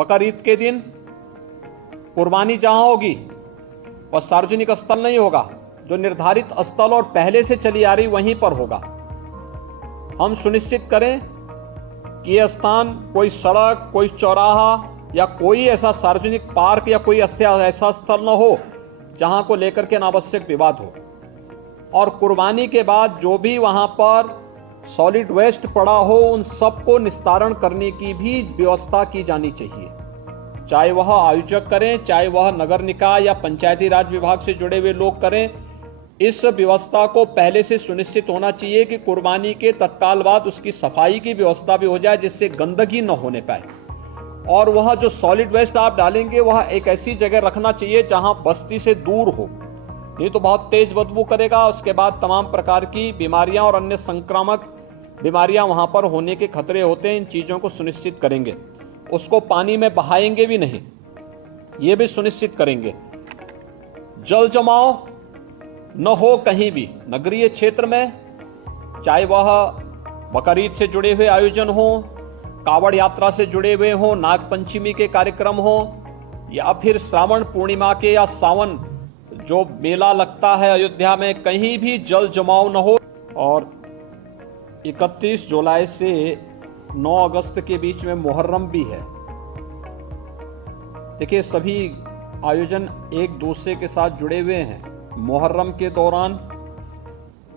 बकरीद के दिन कुर्बानी जहां होगी वह सार्वजनिक स्थल नहीं होगा, जो निर्धारित स्थल और पहले से चली आ रही वहीं पर होगा। हम सुनिश्चित करें कि यह स्थान कोई सड़क, कोई चौराहा या कोई ऐसा सार्वजनिक पार्क या कोई ऐसा स्थल न हो जहां को लेकर के अनावश्यक विवाद हो। और कुर्बानी के बाद जो भी वहां पर सॉलिड वेस्ट पड़ा हो उन सबको निस्तारण करने की भी व्यवस्था की जानी चाहिए, चाहे वह आयोजक करें, चाहे वह नगर निकाय या पंचायती राज विभाग से जुड़े हुए लोग करें। इस व्यवस्था को पहले से सुनिश्चित होना चाहिए कि कुर्बानी के तत्काल बाद उसकी सफाई की व्यवस्था भी हो जाए, जिससे गंदगी न होने पाए। और वह जो सॉलिड वेस्ट आप डालेंगे वह एक ऐसी जगह रखना चाहिए जहां बस्ती से दूर हो, नहीं तो बहुत तेज बदबू करेगा। उसके बाद तमाम प्रकार की बीमारियां और अन्य संक्रामक बीमारियां वहां पर होने के खतरे होते हैं। इन चीजों को सुनिश्चित करेंगे। उसको पानी में बहाएंगे भी नहीं, ये भी सुनिश्चित करेंगे। जल जमाव न हो कहीं भी नगरीय क्षेत्र में, चाहे वह बकरीद से जुड़े हुए आयोजन हो, कावड़ यात्रा से जुड़े हुए हो, नाग पंचमी के कार्यक्रम हो, या फिर श्रावण पूर्णिमा के या सावन जो मेला लगता है अयोध्या में, कहीं भी जल जमाव न हो। और 31 जुलाई से 9 अगस्त के बीच में मुहर्रम भी है। देखिए, सभी आयोजन एक दूसरे के साथ जुड़े हुए हैं। मुहर्रम के दौरान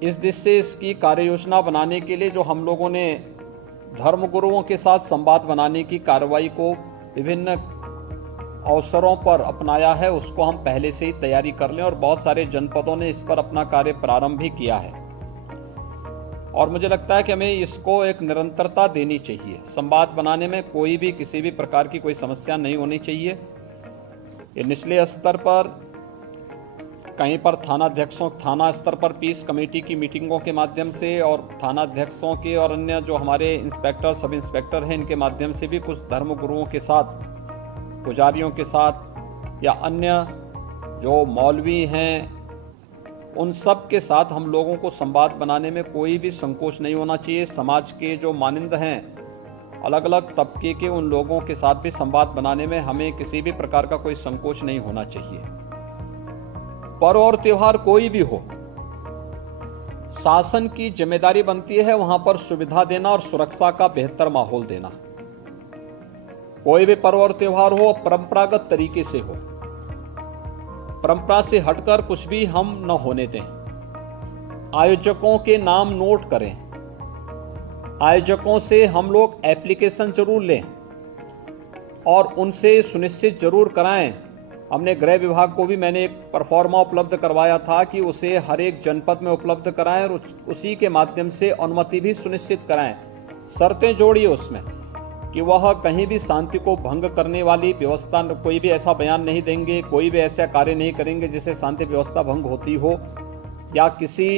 इस दिशा से इसकी कार्य योजना बनाने के लिए जो हम लोगों ने धर्मगुरुओं के साथ संवाद बनाने की कार्रवाई को विभिन्न अवसरों पर अपनाया है, उसको हम पहले से ही तैयारी कर लें। और बहुत सारे जनपदों ने इस पर अपना कार्य प्रारंभ भी किया है। और मुझे लगता है कि हमें इसको एक निरंतरता देनी चाहिए। संवाद बनाने में कोई भी किसी भी प्रकार की कोई समस्या नहीं होनी चाहिए। ये निचले स्तर पर कहीं पर थाना स्तर पर पीस कमेटी की मीटिंगों के माध्यम से और थाना अध्यक्षों के और अन्य जो हमारे इंस्पेक्टर, सब इंस्पेक्टर हैं, इनके माध्यम से भी कुछ धर्मगुरुओं के साथ, पुजारियों के साथ या अन्य जो मौलवी हैं उन सब के साथ हम लोगों को संवाद बनाने में कोई भी संकोच नहीं होना चाहिए। समाज के जो मानिंद हैं, अलग अलग तबके के, उन लोगों के साथ भी संवाद बनाने में हमें किसी भी प्रकार का कोई संकोच नहीं होना चाहिए। पर्व और त्योहार कोई भी हो, शासन की जिम्मेदारी बनती है वहां पर सुविधा देना और सुरक्षा का बेहतर माहौल देना। कोई भी पर्व और त्योहार हो परंपरागत तरीके से हो, परंपरा से हटकर कुछ भी हम न होने दें। आयोजकों के नाम नोट करें, आयोजकों से हम लोग एप्लीकेशन जरूर लें और उनसे सुनिश्चित जरूर कराएं। हमने गृह विभाग को भी मैंने एक परफॉर्मा उपलब्ध करवाया था कि उसे हर एक जनपद में उपलब्ध कराएं और उसी के माध्यम से अनुमति भी सुनिश्चित कराएं। शर्तें जोड़िए उसमें कि वह कहीं भी शांति को भंग करने वाली व्यवस्था, कोई भी ऐसा बयान नहीं देंगे, कोई भी ऐसा कार्य नहीं करेंगे जिससे शांति व्यवस्था भंग होती हो, या किसी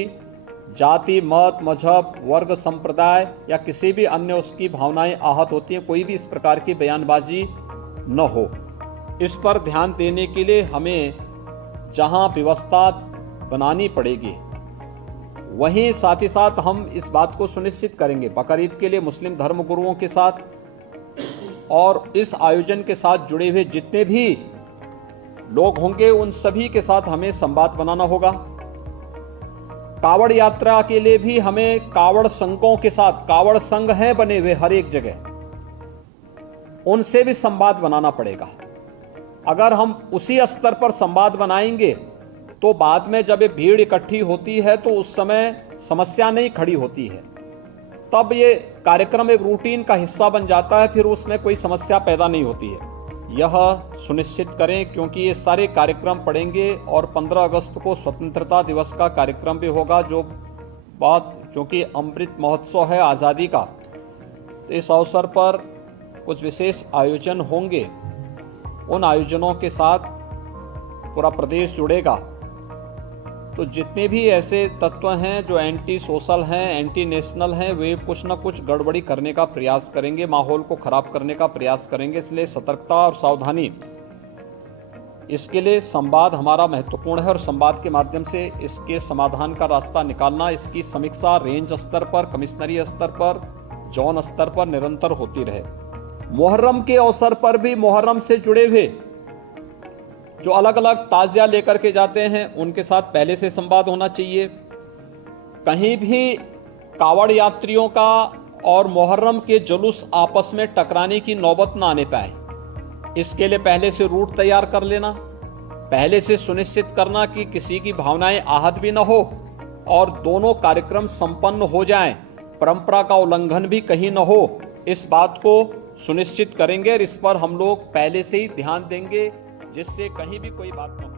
जाति, मत, मजहब, वर्ग, संप्रदाय या किसी भी अन्य उसकी भावनाएं आहत होती हैं, कोई भी इस प्रकार की बयानबाजी न हो। इस पर ध्यान देने के लिए हमें जहां व्यवस्था बनानी पड़ेगी वहीं साथ ही साथ हम इस बात को सुनिश्चित करेंगे बकरीद के लिए मुस्लिम धर्मगुरुओं के साथ और इस आयोजन के साथ जुड़े हुए जितने भी लोग होंगे उन सभी के साथ हमें संवाद बनाना होगा। कावड़ यात्रा के लिए भी हमें कावड़ संघों के साथ, कावड़ संघ हैं बने हुए हर एक जगह, उनसे भी संवाद बनाना पड़ेगा। अगर हम उसी स्तर पर संवाद बनाएंगे तो बाद में जब ये भीड़ इकट्ठी होती है तो उस समय समस्या नहीं खड़ी होती है, तब ये कार्यक्रम एक रूटीन का हिस्सा बन जाता है, फिर उसमें कोई समस्या पैदा नहीं होती है। यह सुनिश्चित करें क्योंकि ये सारे कार्यक्रम पड़ेंगे और 15 अगस्त को स्वतंत्रता दिवस का कार्यक्रम भी होगा, क्योंकि अमृत महोत्सव है आज़ादी का, तो इस अवसर पर कुछ विशेष आयोजन होंगे। उन आयोजनों के साथ पूरा प्रदेश जुड़ेगा। तो जितने भी ऐसे तत्व हैं जो एंटी सोशल हैं, एंटी नेशनल हैं, वे कुछ न कुछ गड़बड़ी करने का प्रयास करेंगे, माहौल को खराब करने का प्रयास करेंगे। इसलिए सतर्कता और सावधानी, इसके लिए संवाद हमारा महत्वपूर्ण है और संवाद के माध्यम से इसके समाधान का रास्ता निकालना, इसकी समीक्षा रेंज स्तर पर, कमिश्नरी स्तर पर, जोन स्तर पर निरंतर होती रहे। मुहर्रम के अवसर पर भी मुहर्रम से जुड़े हुए जो अलग अलग ताजिया लेकर के जाते हैं उनके साथ पहले से संवाद होना चाहिए। कहीं भी कावड़ यात्रियों का और मुहर्रम के जुलूस आपस में टकराने की नौबत ना आने पाए, इसके लिए पहले से रूट तैयार कर लेना, पहले से सुनिश्चित करना कि किसी की भावनाएं आहत भी न हो और दोनों कार्यक्रम संपन्न हो जाएं, परंपरा का उल्लंघन भी कहीं न हो, इस बात को सुनिश्चित करेंगे और इस पर हम लोग पहले से ही ध्यान देंगे जिससे कहीं भी कोई बात न हो।